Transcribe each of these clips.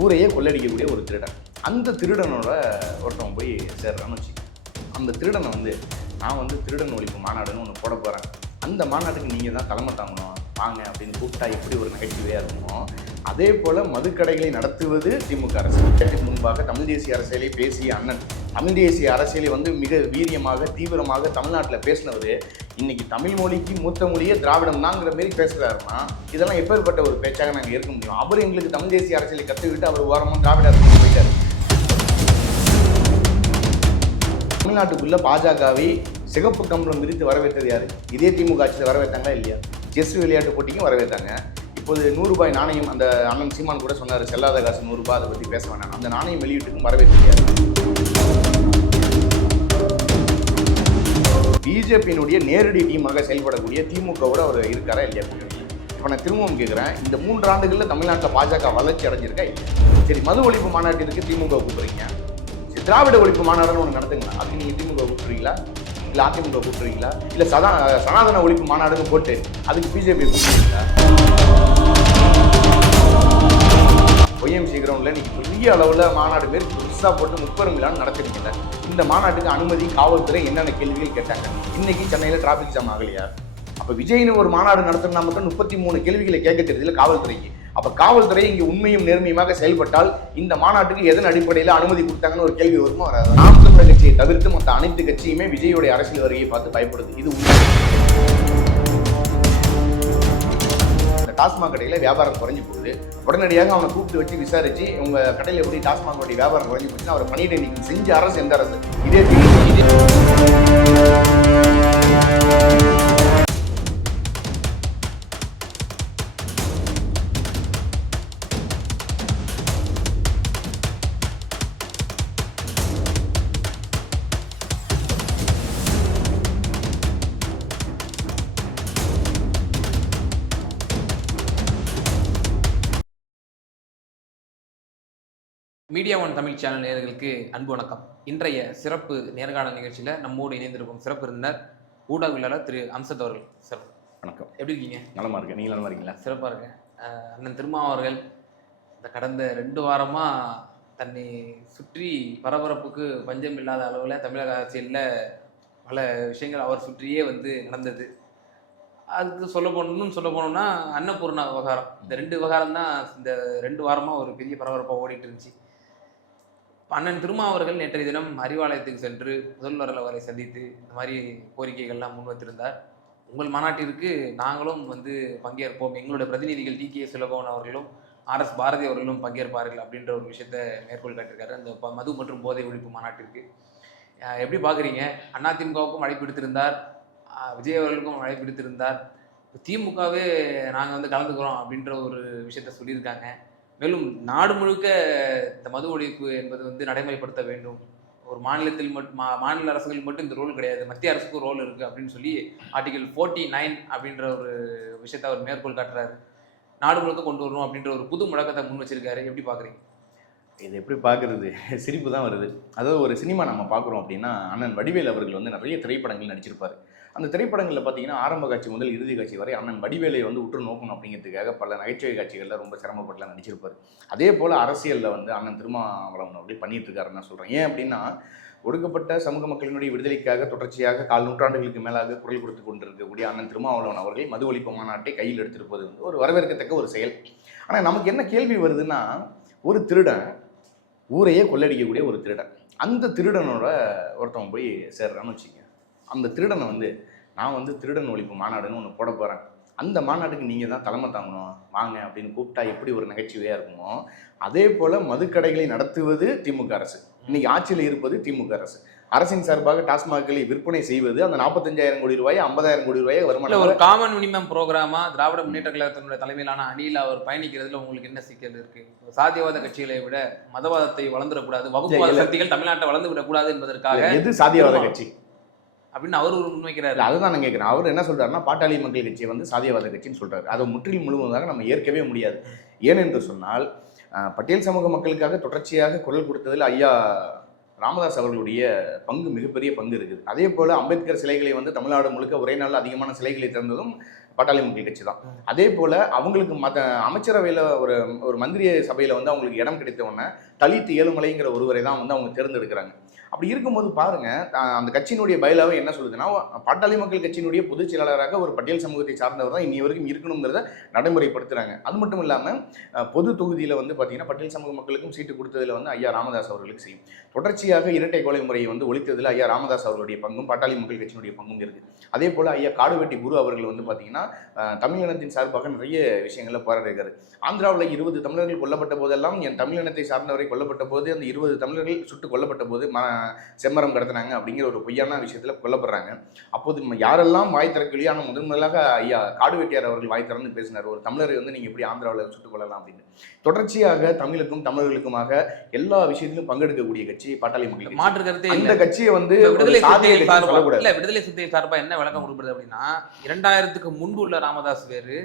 ஊரையே கொள்ளடிக்கக்கூடிய ஒரு திருடன். அந்த திருடனோட ஒருத்தவன் போய் சேர்றான்னு வச்சுக்க. அந்த திருடனை வந்து நான் வந்து திருடன் ஒழிப்பு மாநாடுன்னு ஒன்று போட போகிறேன் அந்த மாநாட்டுக்கு நீங்கள் தான் தலைமை தாங்கணும். வாங்க அப்படின்னு கூப்பிட்டா எப்படி ஒரு நகைச்சுவையாக இருக்கும் அதே போல் மதுக்கடைகளை நடத்துவது திமுக அரசு. முன்பாக தமிழ் தேசிய அரசியலை பேசிய அண்ணன். தமிழ் தேசிய அரசியலை வந்து மிக வீரியமாக தீவிரமாக தமிழ்நாட்டில் பேசினவர் இன்னைக்கு தமிழ் மொழிக்கு மூத்த மொழியே திராவிடம் தாங்கிற மாரி பேசுகிறாருன்னா இதெல்லாம் எப்பேற்பட்ட ஒரு பேச்சாக நாங்கள் இருக்க முடியும்? அவர் எங்களுக்கு தமிழ் தேசிய அரசியலை கற்றுக்கிட்டு அவர் ஓரமாக திராவிட அரசியல் போயிட்டார். தமிழ்நாட்டுக்குள்ள பாஜகவை சிகப்பு கம்பளம் விரித்து வரவேற்றது யாரு? இதே திமுக ஆட்சியில் வரவேற்றாங்களா இல்லையா? செஸ் விளையாட்டு போட்டிக்கும் வரவேற்றாங்க இப்போது நூறுரூபாய் நாணயம் அந்த அண்ணன் சீமான் கூட சொன்னார் செல்லாத காசு நூறுரூபா அதை பற்றி பேச வேணாம் அந்த நாணயம் வெளியீட்டுக்கும் வரவே தெரியாது பிஜேபியினுடைய நேரடி டீமாக செயல்படக்கூடிய திமுகவோட அவர் இருக்காரா இல்லையா? இப்போ நான் திரும்பவும் கேட்குறேன் இந்த மூன்று ஆண்டுகளில் தமிழ்நாட்டில் பாஜக வளர்ச்சி அடைஞ்சிருக்கா சரி மது ஒழிப்பு மாநாட்டிற்கு திமுக கூப்பிட்றீங்க. சரி திராவிட ஒழிப்பு மாநாடுன்னு ஒன்று நடத்துங்களா அதுக்கு நீங்கள் திமுக கூப்பிட்றீங்களா? இல்லை அதிமுக கூப்பிட்றீங்களா? இல்லை சதா சனாதன ஒழிப்பு மாநாடுன்னு போட்டு அதுக்கு பிஜேபி கூப்பிடுறீங்களா? ஒய்எம்சி கிரவுண்டில் இன்றைக்கி பெரிய அளவில் மாநாடு பேர் புதுசாக போட்டு முப்பெரும் விழான்னு நடத்திருக்கீங்க. இந்த மாநாட்டுக்கு அனுமதி காவல்துறை என்னென்ன கேள்விகள் கேட்டாங்க? இன்னைக்கு சென்னையில் டிராஃபிக் ஜாம் ஆகலையா? அப்போ விஜய்னு ஒரு மாநாடு நடத்தினா மட்டும் முப்பத்தி மூணு கேள்விகளை கேட்க தெரியல காவல்துறைக்கு. அப்போ காவல்துறை இங்கே உண்மையும் நேர்மையுமாக செயல்பட்டால் இந்த மாநாட்டுக்கு எதன் அடிப்படையில் அனுமதி கொடுத்தாங்கன்னு ஒரு கேள்வி வருமோ வராது. நாம் தமிழர் கட்சியை தவிர்த்து மற்ற அனைத்து கட்சியுமே விஜயோடைய அரசியல் வருகையை பார்த்து பயப்படுது. இது உண்மை. டாஸ்மாக் கடையில் வியாபாரம் குறைஞ்சு போகுது. உடனடியாக அவனை கூப்பிட்டு வச்சு விசாரிச்சு உங்க கடையில் எப்படி டாஸ்மாகோடைய வியாபாரம் குறைஞ்சு போச்சுன்னா அவரை பண்ணிட்டு நீங்கள் செஞ்ச அரசு எந்த அரசு? இதே ஒன் தமிழ் சேனல் நேயர்களுக்கு அன்பு வணக்கம். இன்றைய சிறப்பு நேர்காணல் நிகழ்ச்சியில் நம்மோடு இணைந்திருக்கும் சிறப்பு விருந்தினர் ஊடகவியலாளர் திரு அம்சத் அவர்கள். சார் வணக்கம். எப்படி இருக்கீங்க? நலமா இருக்கு நீங்க நலமா இருக்கீங்களா? சிறப்பாக இருக்கேன். அஹ் அண்ணன் திருமாவர்கள் இந்த கடந்த ரெண்டு வாரமாக தன்னை சுற்றி பரபரப்புக்கு பஞ்சம் இல்லாத அளவில் தமிழக அரசியலில் பல விஷயங்கள் அவர் சுற்றியே வந்து நடந்தது. அதுக்கு சொல்ல போகணும்னு சொல்ல போனோம்னா அன்னபூர்ணா விவகாரம். இந்த ரெண்டு விவகாரம் தான் இந்த ரெண்டு வாரமாக ஒரு பெரிய பரபரப்பாக ஓடிட்டு இருந்துச்சு. அண்ணன் திருமாவர்கள் நேற்றைய தினம் அறிவாலயத்துக்கு சென்று முதல்வர் அவரை சந்தித்து இந்த மாதிரி கோரிக்கைகள்லாம் முன்வைத்திருந்தார் உங்கள் மாநாட்டிற்கு நாங்களும் வந்து பங்கேற்போம். எங்களுடைய பிரதிநிதிகள் டி கே சுலபவன் அவர்களும் ஆர் எஸ் பாரதி அவர்களும் பங்கேற்பார்கள் அப்படின்ற ஒரு விஷயத்த மேற்கோள் காட்டியிருக்காரு. அந்த ப- மது மற்றும் போதை ஒழிப்பு மாநாட்டிற்கு. எப்படி பார்க்குறீங்க? அதிமுகவுக்கும் அழைப்பு விடுத்திருந்தார். விஜய் அவர்களுக்கும் அழைப்பு விடுத்திருந்தார். திமுகவே நாங்கள் வந்து கலந்துக்கிறோம் அப்படின்ற ஒரு விஷயத்த சொல்லியிருக்காங்க. மேலும் நாடு முழுக்க இந்த மது ஒழிப்பு என்பது வந்து நடைமுறைப்படுத்த வேண்டும். ஒரு மாநிலத்தில் மட்டும் மா மாநில அரசுகள் மட்டும் இந்த ரோல் கிடையாது. மத்திய அரசுக்கும் ரோல் இருக்குது அப்படின்னு சொல்லி ஆர்டிகல் ஃபோர்ட்டி நைன் அப்படின்ற ஒரு விஷயத்தை அவர் மேற்கோள் காட்டுறாரு. நாடு முழுக்க கொண்டு வரணும் அப்படின்ற ஒரு புது முழக்கத்தை முன் வச்சிருக்காரு. எப்படி பார்க்குறீங்க இது எப்படி பார்க்குறது சிரிப்பு தான் வருது. அதாவது ஒரு சினிமா நம்ம பார்க்குறோம் அப்படின்னா அண்ணன் வடிவேல் அவர்கள் வந்து நிறைய திரைப்படங்கள் நடிச்சிருப்பார். அந்த திரைப்படங்களில் பார்த்தீங்கன்னா ஆரம்ப காட்சி முதல் இறுதி காட்சி வரை அண்ணன் வடிவேலை வந்து உற்று நோக்கணும் அப்படிங்கிறதுக்காக பல நகைச்சுவை காட்சிகளில் ரொம்ப சிரமப்பட்டுலாம் நடிச்சிருப்பார். அதே போல் அரசியலில் வந்து அண்ணன் திருமாவளவன் அப்படி பண்ணிட்டு இருக்காருன்னு நான் சொல்கிறேன் ஏன் அப்படின்னா ஒடுக்கப்பட்ட சமூக மக்களினுடைய விடுதலைக்காக தொடர்ச்சியாக கால் நூற்றாண்டுகளுக்கு மேலாக குரல் கொடுத்து கொண்டிருக்கக்கூடிய அண்ணன் திருமாவளவன் அவர்கள் மது ஒழிப்பு மாநாட்டை கையில் எடுத்திருப்பது வந்து ஒரு வரவேற்கத்தக்க ஒரு செயல். ஆனால் நமக்கு என்ன கேள்வி வருதுன்னா ஒரு திருடன் ஊரையே கொள்ளடிக்கக்கூடிய ஒரு திருடன். அந்த திருடனோட ஒருத்தவன் போய் சேர்றான்னு வச்சுக்கோங்க. அந்த திருடனை வந்து நான் வந்து திருடன் ஒழிப்பு மாநாடுன்னு ஒன்று போட போகிறேன் அந்த மாநாட்டுக்கு நீங்கள் தான் தலைமை தாங்கணும். வாங்க அப்படின்னு கூப்பிட்டா எப்படி ஒரு நகைச்சுவையாக இருக்குமோ அதே போல் மதுக்கடைகளை நடத்துவது திமுக அரசு. இன்னைக்கு ஆட்சியில் இருப்பது திமுக அரசு. அரசின் சார்பாக டாஸ்மாக்களை விற்பனை செய்வது அந்த நாற்பத்தஞ்சாயிரம் கோடி ரூபாய் ஐம்பதாயிரம் கோடி ரூபாயை வருமானம். ஒரு காமன் மினிமம் ப்ரோக்ராமா திராவிட முன்னேற்ற கழகத்தினுடைய தலைமையிலான அணியில் அவர் பயணிக்கிறதுல உங்களுக்கு என்ன சிக்கல் இருக்கு? சாதியவாத கட்சிகளை விட மதவாதத்தை வளர்ந்துடக்கூடாது வகுப்புவாத. சக்திகள் தமிழ்நாட்டை வளர்ந்து விடக்கூடாது என்பதற்காக எது சாதியவாத கட்சி? அப்படின்னு அவர் ஒரு முன்வைக்கிறாரு. அதுதான் நான் கேட்குறேன் அவர் என்ன சொல்கிறாருன்னா பாட்டாளி மக்கள் கட்சி வந்து சாதியவாத கட்சின்னு சொல்கிறாரு அதை முற்றிலும் முழுவதாக நம்ம ஏற்கவே முடியாது. ஏனென்று சொன்னால் பட்டியல் சமூக மக்களுக்காக தொடர்ச்சியாக குரல் கொடுத்ததில் ஐயா ராமதாஸ் அவர்களுடைய பங்கு மிகப்பெரிய பங்கு இருக்குது. அதே போல் அம்பேத்கர் சிலைகளை வந்து தமிழ்நாடு முழுக்க ஒரே நாளில் அதிகமான சிலைகளை திறந்ததும் பாட்டாளி மக்கள் கட்சி தான். அதே போல் அவங்களுக்கு மத அமைச்சரவையில் ஒரு ஒரு மந்திரி சபையில் வந்து அவங்களுக்கு இடம் கிடைத்த உடனே தலித்து ஏழுமலைங்கிற ஒருவரை தான் வந்து அவங்க தேர்ந்தெடுக்கிறாங்க. அப்படி இருக்கும்போது பாருங்க அந்த கட்சியினுடைய பயிலாவே என்ன சொல்லுதுன்னா பாட்டாளி மக்கள் கட்சியினுடைய பொதுச் செயலாளராக ஒரு பட்டியல் சமூகத்தை சார்ந்தவர் தான் இனி வரைக்கும் இருக்கணுங்கிறத நடைமுறைப்படுத்துறாங்க. அது மட்டும் இல்லாமல் பொது தொகுதியில் வந்து பார்த்தீங்கன்னா பட்டியல் சமூக மக்களுக்கும் சீட்டு கொடுத்ததில் வந்து ஐயா ராமதாஸ் அவர்களுக்கு செய்யும் தொடர்ச்சியாக இரட்டை கொலை முறையை வந்து ஒழித்ததில் ஐயா ராமதாஸ் அவர்களுடைய பங்கும் பாட்டாளி மக்கள் கட்சியினுடைய பங்கும் இருக்குது அதே போல் ஐயா காடுவெட்டி குரு அவர்கள் வந்து பார்த்தீங்கன்னா தமிழினத்தின் சார்பாக நிறைய விஷயங்களில் போராடுகிறார் ஆந்திராவில் இருபது தமிழர்கள் கொல்லப்பட்ட போதெல்லாம் என் தமிழினத்தை சார்ந்தவரை கொல்லப்பட்ட போது அந்த இருபது தமிழர்கள் சுட்டு கொல்லப்பட்ட போது செம்மரம் கடத்தினாங்க அப்படிங்கிற ஒரு பொய்யான விஷயத்துல கொல்லப்படுறாங்க. அப்போது யாரெல்லாம் வாய் திறக்கலையோ ஆனால் முதன் முதலாக ஐயா காடுவெட்டியார் அவர்கள் வாய் திறந்து பேசினார். ஒரு தமிழரை வந்து நீங்க எப்படி ஆந்திராவில் சுட்டுக் கொள்ளலாம் அப்படின்னு. தொடர்ச்சியாக தமிழுக்கும் தமிழர்களுக்குமாக எல்லா விஷயத்திலும் பங்கெடுக்கக்கூடிய கட்சி பாட்டாளி மக்கள். மாற்று கருத்தே இல்ல. கட்சியை வந்து விடுதலை விடுதலை சிறுத்தை சார்பா என்ன விளக்கம் கொடுக்குறது அப்படின்னா இரண்டாயிரத்துக்கு முன்பு உள்ள ராமதாஸ் வேறு.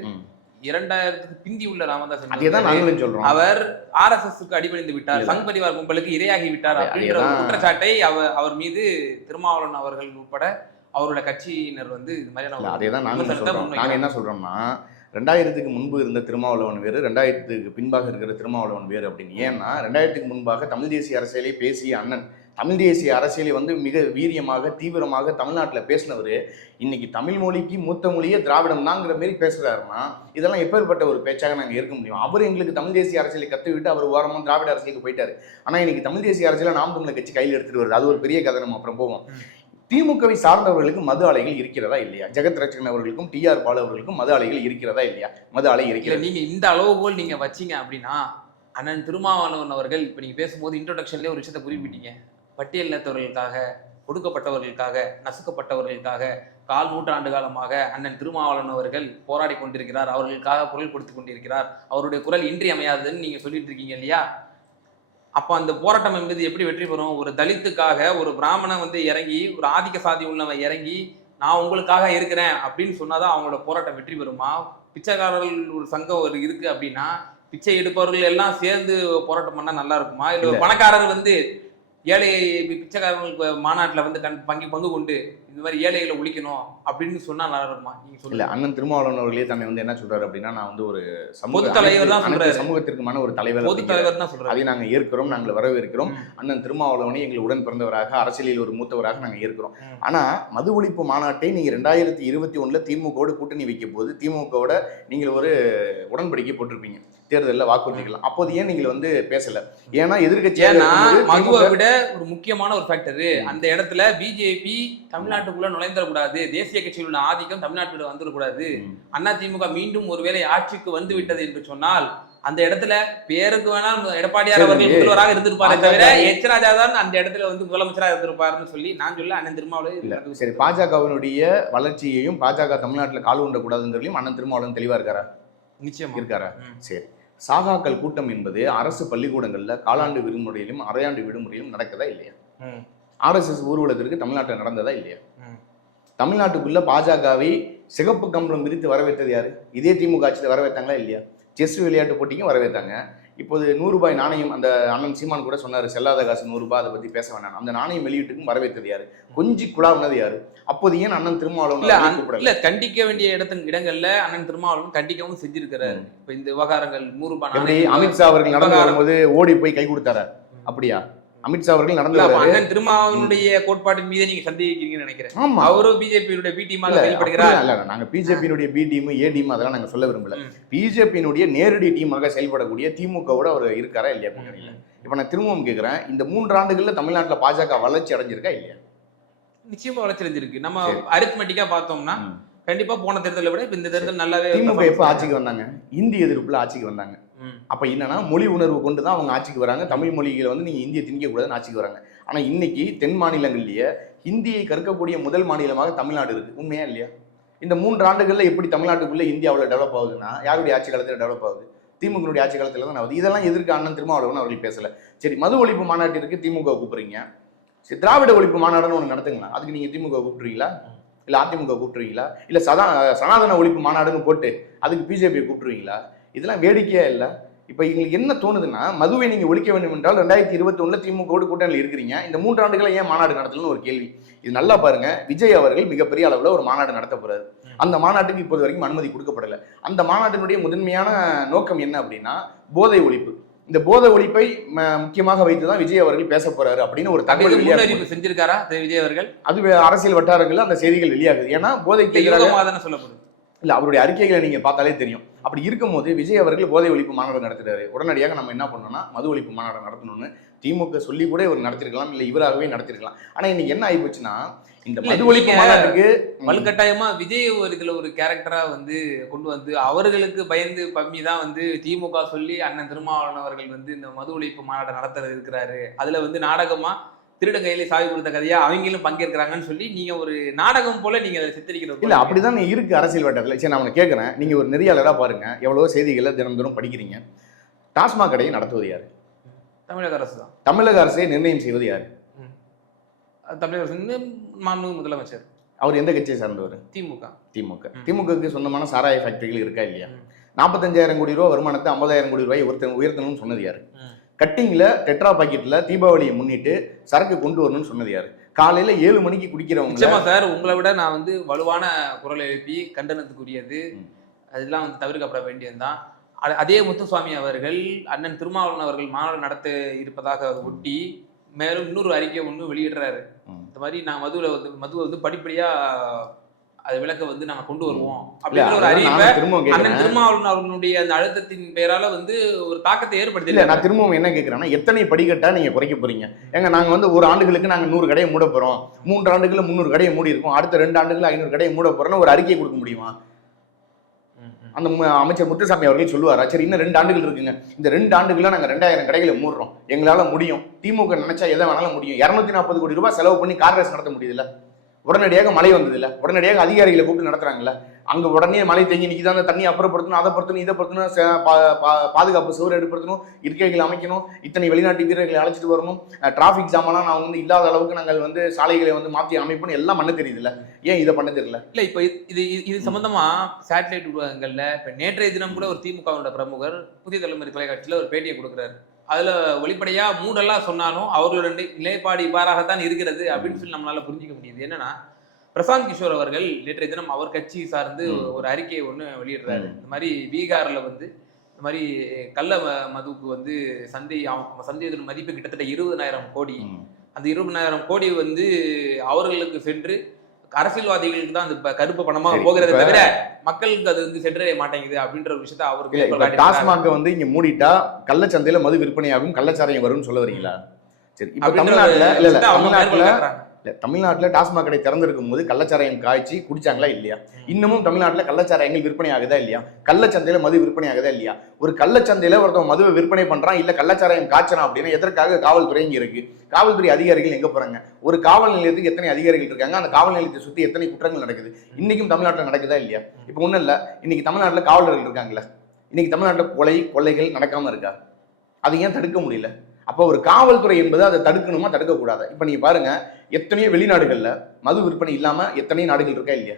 இரண்டாயிரத்துக்கு பிந்தி உள்ள ராமதாஸ் அதே தான். நாங்களும் சொல்றோம் அவர் ஆர் எஸ் எஸ்க்கு அடிபணிந்து விட்டார். சங் பரிவார் கும்பலுக்கு இரையாகி விட்டார் அப்படின்ற ஒரு. குற்றச்சாட்டை அவர் அவர் மீது திருமாவளவன் அவர்கள் உட்பட அவரோட கட்சியினர் வந்து இது மாதிரியான அதே தான் நாங்களும் விமர்சனத்தை சொல்றோம் நாங்க முன்வைக்கிறாங்க. என்ன சொல்றோம்னா ரெண்டாயிரத்துக்கு முன்பு இருந்த திருமாவளவன் வேறு ரெண்டாயிரத்துக்கு பின்பாக இருக்கிற திருமாவளவன் வேறு அப்படின்னு ஏன்னா ரெண்டாயிரத்துக்கு முன்பாக தமிழ் தேசிய அரசியலை பேசிய அண்ணன் தமிழ் தேசிய அரசியலை வந்து மிக வீரியமாக தீவிரமாக தமிழ்நாட்டில் பேசினவர் இன்னைக்கு தமிழ் மொழிக்கு மூத்த மொழியே திராவிடம் தாங்கிற மாதிரி பேசுறாருன்னா இதெல்லாம் எப்பேற்பட்ட ஒரு பேச்சாக நாங்கள் ஏற்க முடியும்? அவர் எங்களுக்கு தமிழ் தேசிய அரசியலை கற்றுவிட்டு அவர் ஓரமாக திராவிட அரசியலுக்கு போயிட்டாரு. ஆனால் இன்னைக்கு தமிழ் தேசிய அரசியலை நாம் தமிழர் கட்சி கையில் எடுத்துட்டு வருது. அது ஒரு பெரிய கதை நம்ம அப்புறம் போவோம். திமுகவை சார்ந்தவர்களுக்கு மது அலைகள் இருக்கிறதா இல்லையா? ஜெகத் ரட்சகன் அவர்களுக்கும் டி ஆர் பாலு அவர்களுக்கும் மது அலைகள் இருக்கிறதா இல்லையா? மது இல்ல இருக்கிறது. நீங்க இந்த அளவுகோல் நீங்க வச்சீங்க அப்படின்னா அண்ணன் திருமாவளவன் அவர்கள் இப்ப நீங்க பேசும்போது இன்ட்ரோடக்ஷன்லயே ஒரு விஷயத்தை குறிப்பிட்டீங்க பட்டியலினத்தவர்களுக்காக ஒடுக்கப்பட்டவர்களுக்காக நசுக்கப்பட்டவர்களுக்காக கால் நூற்றாண்டு காலமாக அண்ணன் திருமாவளவன் அவர்கள் போராடி கொண்டிருக்கிறார். அவர்களுக்காக குரல் கொடுத்து கொண்டிருக்கிறார். அவருடைய குரல் இன்றியமையாததுன்னு நீங்க சொல்லிட்டு இருக்கீங்க இல்லையா? அப்போ அந்த போராட்டம் என்பது எப்படி வெற்றி பெறும்? ஒரு தலித்துக்காக ஒரு பிராமணன் வந்து இறங்கி ஒரு ஆதிக்க சாதி உள்ளவன் இறங்கி நான் உங்களுக்காக இருக்கிறேன் அப்படின்னு சொன்னாதான் அவங்களோட போராட்டம் வெற்றி பெறுமா? பிச்சைக்காரர்கள் ஒரு சங்கம் ஒரு இருக்கு அப்படின்னா பிச்சை எடுப்பவர்கள் எல்லாம் சேர்ந்து போராட்டம் பண்ணா நல்லா இருக்குமா? இல்ல. பணக்காரர் வந்து ஏழை பிச்சைக்காரர்களுக்கு மாநாட்டில் வந்து கண் பங்கு பங்கு கொண்டு இந்த மாதிரி ஏழைகளை ஒழிக்கணும் அப்படின்னு சொன்னா நல்லா இருக்குமா? நீங்க சொல்லுங்க. அண்ணன் திருமாவளவன் அவர்களே தன்னை வந்து என்ன சொல்றாரு அப்படின்னா நான் வந்து ஒரு சமூக தலைவர் தான் சொல்றாரு. சமூகத்திற்குமான ஒரு தலைவர் பொது. தலைவர் தான் சொல்றாரு. அதை நாங்கள் ஏற்கிறோம் நாங்கள் வரவேற்கிறோம். அண்ணன் திருமாவளவனை எங்கள் உடன் பிறந்தவராக அரசியலில் ஒரு மூத்தவராக நாங்கள் ஏற்கிறோம். ஆனா மது ஒழிப்பு மாநாட்டை நீங்க ரெண்டாயிரத்தி இருபத்தி ஒண்ணுல திமுகவோடு கூட்டணி வைக்கும் போது திமுகவோட நீங்கள் ஒரு உடன்படிக்கை போட்டிருப்பீங்க. தேர்தலில் வாக்குறுதிகள் அப்போது ஏன் நீங்கள் வந்து பேசல? ஏன்னா எதிர்கட்சி மதுவை விட ஒரு முக்கியமான ஒரு ஃபேக்டர் அந்த இடத்துல பிஜேபி தமிழ்நாட்டுக்குள்ள நுழைந்துடக்கூடாது. தேசிய கட்சியில் உள்ள ஆதிக்கம் தமிழ்நாட்டுல வந்துடக்கூடாது. அண்ணா திமுக மீண்டும் ஒருவேளை ஆட்சிக்கு வந்து விட்டது என்று சொன்னால் அந்த இடத்துல பேருக்கு வேணால் எடப்பாடியார். அவர்கள் முதல்வராக இருந்திருப்பாரே தவிர எச் ராஜா தான் அந்த இடத்துல வந்து முதலமைச்சராக இருந்திருப்பாருன்னு சொல்லி நான் சொல்ல அண்ணன் திருமாவளவன் சரி பாஜகவினுடைய வளர்ச்சியையும் பாஜக தமிழ்நாட்டில் கால் ஊண்டக்கூடாதுங்கிறதையும் அண்ணன் திருமாவளவன் தெளிவா இருக்காரா? நிச்சயமா. இருக்காரா. சரி. சாகாக்கள் கூட்டம் என்பது அரசு பள்ளிக்கூடங்கள்ல காலாண்டு விடுமுறையிலும் அரையாண்டு விடுமுறையிலும் நடக்குதா இல்லையா. ஆர்எஸ்எஸ் ஊர்வலத்திற்கு தமிழ்நாட்டில் நடந்ததா இல்லையா. தமிழ்நாட்டுக்குள்ள பாஜகவை சிகப்பு கம்பளம் விரித்து வரவேற்றது யாரு? இதே திமுக ஆட்சியில் வரவேற்றாங்களா இல்லையா? செஸ் விளையாட்டு போட்டிக்கும் வரவேற்றாங்க. இப்போது நூறு ரூபாய் நாணயம் அந்த அண்ணன் சீமான் கூட சொன்னாரு செல்லாத காசு நூறு ரூபாய் அதை பத்தி பேச வேணாம் அந்த நாணயம் வெளியீட்டுக்கும் வரவேற்றது யாரு? கொஞ்சி குழாவுனது யாரு? அப்போது ஏன் அண்ணன் திருமாவளவன் இல்ல கண்டிக்க வேண்டிய இடத்தின் இடங்கள்ல அண்ணன் திருமாவளவன் கண்டிக்கவும் செஞ்சிருக்கிறாரு. இப்ப இந்த விவகாரங்கள் நூறு ரூபாய் எப்படி நாணயம் அமித்ஷா அவர்கள் நடந்து. வரும்போது ஓடி போய் கை கொடுத்தாரா? அப்படியா? அமித்ஷா அவர்கள் நடந்து அண்ணன் திருமாவளவனுடைய கோட்பாட்டின் மீது நீங்க சந்தேகிக்கிறீங்கன்னு நினைக்கிறேன். ஆமா. அவரும் பிஜேபியுடைய பி டீமாக செயல்படுகிறார். இல்ல, நாங்க பிஜேபியினுடைய பி டீம் ஏ டீம் அதெல்லாம் நாங்க சொல்ல விரும்பல. பிஜேபியினுடைய நேரடி டீமாக செயல்படக்கூடிய திமுகவோட அவர் இருக்காரா இல்லையா கூட்டணியில? இப்ப நான் திரும்பவும் கேக்குறேன் இந்த மூன்று ஆண்டுகள்ல தமிழ்நாட்டுல பாஜக வளர்ச்சி அடைஞ்சிருக்கா இல்லையா? நிச்சயமா வளர்ச்சிருந்திருக்கு நம்ம சரி. அரித்மெட்டிக்கா பார்த்தோம்னா. கண்டிப்பா போன தேர்தலை விட இந்த தேர்தல் நல்லாவே திமுக எப்ப ஆட்சிக்கு வந்தாங்க? இந்தி எதிர்ப்புல ஆட்சிக்கு வந்தாங்க. அப்போ என்னன்னா மொழி உணர்வு கொண்டு தான் அவங்க ஆட்சிக்கு வராங்க. தமிழ் மொழிகளை வந்து நீங்கள் இந்தியை திணிக்கக்கூடாதுன்னு ஆட்சிக்கு வராங்க. ஆனால் இன்னைக்கு தென் மாநிலங்கள்லேயே ஹிந்தியை கற்கக்கூடிய முதல் மாநிலமாக தமிழ்நாடு இருக்குது உண்மையா இல்லையா? இந்த மூன்று ஆண்டுகளில் எப்படி தமிழ்நாட்டுக்குள்ளே இந்தியாவில் டெவலப் ஆகுதுன்னா யாருடைய ஆட்சி காலத்தில் டெவலப் ஆகுது? திமுகனுடைய ஆட்சி காலத்தில் தான் ஆகுது. இதெல்லாம் எதிர்க்க அண்ணன் திருமாவளவன் அவர்கள் பேசலை. சரி மது ஒழிப்பு மாநாட்டிற்கு திமுக கூப்பிடுறீங்க. சரி திராவிட ஒழிப்பு மாநாடுன்னு ஒன்று நடத்துங்களா? அதுக்கு நீங்கள் திமுக கூப்பிட்றீங்களா? இல்லை அதிமுக கூப்பிட்றீங்களா? இல்லை சதா சனாதன ஒழிப்பு மாநாடுன்னு போட்டு அதுக்கு பிஜேபி கூப்பிட்ருவீங்களா இதெல்லாம் வேடிக்கையா இல்ல. இப்போ எங்களுக்கு என்ன தோணுதுன்னா மதுவை நீங்க ஒழிக்க வேண்டும் என்றால் ரெண்டாயிரத்தி இருபத்தி ஒண்ணுல திமுக கூட்டணியில் இருக்கிறீங்க. இந்த மூன்றாண்டுகளை ஏன் மாநாடு நடத்தலன்னு ஒரு கேள்வி. இது நல்லா பாருங்க. விஜய் அவர்கள் மிகப்பெரிய அளவுல ஒரு மாநாடு நடத்த போறாரு. அந்த மாநாட்டுக்கு இப்போது வரைக்கும் அனுமதி கொடுக்கப்படல. அந்த மாநாட்டினுடைய முதன்மையான நோக்கம் என்ன அப்படின்னா போதை ஒழிப்பு. இந்த போதை ஒழிப்பை முக்கியமாக வைத்துதான் விஜய் அவர்கள் பேச போறாரு அப்படின்னு ஒரு தகவல் முன்னறிவிப்பு செஞ்சிருக்காரா விஜய் அவர்கள்? அது அரசியல் வட்டாரங்கள்ல அந்த செய்திகள் வெளியாகுது. ஏன்னா போதைக்கு தானே சொல்லப்படுது. இல்ல அவருடைய அறிக்கைகளை நீங்க பார்த்தாலே தெரியும். அப்படி இருக்கும்போது விஜய் அவர்கள் போதை ஒழிப்பு மாநாடு நடத்துறாரு. உடனடியாக நம்ம என்ன பண்ணோம்னா மது ஒழிப்பு மாநாடு நடத்தணும்னு திமுக சொல்லி கூட இவர் நடத்திருக்கலாம் இல்ல இவராகவே நடத்திருக்கலாம். ஆனா இன்னைக்கு என்ன ஆகி போச்சுன்னா இந்த மது ஒழிப்பு மாநாட்டுக்கு வலுக்கட்டாயமா விஜய் ஒரு இதுல ஒரு கேரக்டரா வந்து கொண்டு வந்து அவர்களுக்கு பயந்து பம்மி தான் வந்து திமுக சொல்லி அண்ணன் திருமாவளவன் அவர்கள் வந்து இந்த மது ஒழிப்பு மாநாட்டை நடத்த இருக்கிறாரு. அதுல வந்து நாடகமா திருடன் கையில சாவி கொடுத்த கதையா அவங்களும் பங்கேற்கிறாங்கன்னு சொல்லி நீங்க ஒரு நாடகம் போல நீங்க அதை சித்தரிக்கிறது இல்ல அப்படிதான் இருக்கு அரசியல் வட்டத்துல சரி நான் கேட்கறேன் நீங்க ஒரு நெறியாளரா பாருங்க. எவ்வளவோ செய்திகளை தினம் தினம் படிக்கிறீங்க. டாஸ்மாக் கடையை நடத்துவது யாரு? தமிழக அரசு தான். தமிழக அரசை நிர்ணயம் செய்வது யாரு? தமிழக அரசு. மாண்புமிகு முதலமைச்சர். அவர் எந்த கட்சியை சார்ந்தவர்? திமுக. திமுக. திமுகவுக்கு சொந்தமான சாராய ஃபேக்டரிகள் இருக்கா இல்லையா. நாற்பத்தஞ்சாயிரம் கோடி ரூபா வருமானத்தை ஐம்பதாயிரம் கோடி ரூபாய் உயர்த்த உயர்த்தணும்னு சொன்னது யாரு? ம். கட்டிங்ல டெட்ரா பாக்கெட்ல தீபாவளியை முன்னிட்டு சரக்கு கொண்டு வரணும்னு சொன்னது யாரு காலையில ஏழு மணிக்கு குடிக்கிறவங்க நிச்சயமா சார் உங்களை விட நான் வந்து வலுவான குரலை எழுப்பி கண்டனத்துக்குரியது. அதெல்லாம் வந்து தவிர்க்கப்பட வேண்டியதுதான் அதே முத்துசுவாமி அவர்கள் அண்ணன் திருமாவளவன் அவர்கள் மாநாடு நடத்த இருப்பதாக ஒட்டி மேலும் இன்னொரு அறிக்கை ஒன்று வெளியிடுறாரு. இந்த மாதிரி நான் மதுவை வந்து மதுவை வந்து படிப்படியா அது விளக்க வந்து நாங்க கொண்டு வருவோம். அப்படிங்கிற ஒரு அறிவிப்பை அண்ணன் திருமாவளவன் அவர்களுடைய அந்த அழுத்தத்தின் பேரால வந்து ஒரு தாக்கத்தை இல்ல ஏற்படுத்தி நான் திரும்பவும் என்ன கேட்கிறேன்னா எத்தனை படிக்கட்டா நீங்க குறைக்க போறீங்க? ஏங்க நாங்க வந்து ஒரு ஆண்டுகளுக்கு நாங்க நூறு கடையை மூட போறோம். மூன்று ஆண்டுகளுக்கு முந்நூறு கடையை மூடி இருக்கோம். அடுத்த ரெண்டு ஆண்டுகள் ஐநூறு கடையை மூட போறோம்னு ஒரு அறிக்கை கொடுக்க முடியுமா? அந்த அமைச்சர் முத்துசாமி அவர்கள் சொல்லுவாரா? சரி இன்னும் ரெண்டு ஆண்டுகள் இருக்குங்க. இந்த ரெண்டு ஆண்டுகள்ல நாங்க ரெண்டாயிரம் கடைகளை மூடுறோம். எங்களால முடியும். திமுக நினைச்சா எதை வேணாலும் முடியும். இருநூத்தி நாற்பது கோடி ரூபாய் செலவு பண்ணி கார் ரேஸ் நடத்த முடியுதுல்ல? உடனடியாக மழை வந்தது உடனடியாக அதிகாரிகளை கூப்பிட்டு நடத்துறாங்கல்ல அங்க உடனே மழை தேங்கி நிக்குது. அந்த தண்ணி அப்புறப்படுத்தணும் அதை படுத்தணும் இதை படுத்தணும் பா- பா- பாதுகாப்பு சுவர் ஏற்படுத்தணும் இருக்கைகள் அமைக்கணும் இத்தனை வெளிநாட்டு வீரர்களை அழைச்சிட்டு வரணும். டிராஃபிக் ஜாமெல்லாம் நான் வந்து இல்லாத அளவுக்கு நாங்கள் வந்து சாலைகளை வந்து மாற்றி அமைப்போம்னு எல்லாம் பண்ண தெரியுதுல்ல. ஏன் இதை பண்ண தெரியல? இல்லை இப்போ இது- இது இது- சம்பந்தமா சேட்டலைட் ஊடகங்களில் இப்போ நேற்றைய தினம் கூட ஒரு திமுகவோட பிரமுகர் புதிய தலைமுறை தொலைக்காட்சியில் ஒரு பேட்டியை கொடுக்குறாரு. அதுல வெளிப்படையா மூடெல்லாம் சொன்னாலும் அவர்களோட நிலைப்பாடு இவ்வாறாகத்தான் இருக்கிறது அப்படின்னு சொல்லி நம்மளால புரிஞ்சுக்க முடியுது என்னன்னா பிரசாந்த் கிஷோர் அவர்கள் நேற்றைய தினம் அவர் கட்சி சார்ந்து. ஒரு அறிக்கையை ஒண்ணு வெளியிடுறாரு. இந்த மாதிரி பீகார்ல வந்து இந்த மாதிரி கள்ள மதுவுக்கு வந்து சந்தை அவங்க சந்தை இதன் மதிப்பு கிட்டத்தட்ட இருபதனாயிரம் கோடி அந்த இருபதாயிரம் கோடி வந்து அவர்களுக்கு சென்று அரசியல்வாதிகளுக்கு தான் அந்த கருப்பு பணமா போகிறதே தவிர மக்களுக்கு அது வந்து சென்றடைய மாட்டேங்குது அப்படின்ற ஒரு விஷயத்த அவருக்கு. டாஸ்மாக வந்து இங்க மூடிட்டா கள்ளச்சந்தையில மது விற்பனையாகும் கள்ளச்சாராயம் வரும்னு சொல்ல வரீங்களா சரி இப்ப தமிழ்நாட்டுல இல்ல இல்ல தமிழ்நாட்டுல. இல்லை தமிழ்நாட்டில் டாஸ்மாக் கடை திறந்திருக்கும் போது கள்ளச்சாராயம் காய்ச்சி குடிச்சாங்களா இல்லையா? இன்னமும் தமிழ்நாட்டில் கள்ளச்சாராயங்கள் விற்பனை ஆகுதா இல்லையா? கள்ளச்சந்தையில மது விற்பனை ஆகுதா இல்லையா? ஒரு கள்ளச்சந்தையில ஒருத்தவன் மதுவை விற்பனை பண்றான் இல்ல கள்ளச்சாராயம் காய்ச்சறான் அப்படின்னா எதற்காக காவல்துறை இங்க இருக்கு? காவல்துறை அதிகாரிகள் எங்க போறாங்க? ஒரு காவல் நிலையத்துக்கு எத்தனை அதிகாரிகள் இருக்காங்க? அந்த காவல் நிலையத்தை சுத்தி எத்தனை குற்றங்கள் நடக்குது? இன்னைக்கும் தமிழ்நாட்டில் நடக்குதா இல்லையா? இப்ப ஒன்றும் இல்ல இன்னைக்கு தமிழ்நாட்டில் காவலர்கள் இருக்காங்களா இன்னைக்கு தமிழ்நாட்டில் கொலை கொள்ளைகள் நடக்காம இருக்கா? அதை ஏன் தடுக்க முடியல? அப்போ ஒரு காவல்துறை என்பது அதை தடுக்கணுமா? தடுக்கக்கூடாது? இப்போ நீங்க பாருங்க எத்தனையோ வெளிநாடுகளில் மது விற்பனை இல்லாம எத்தனையோ நாடுகள் இருக்கா இல்லையா?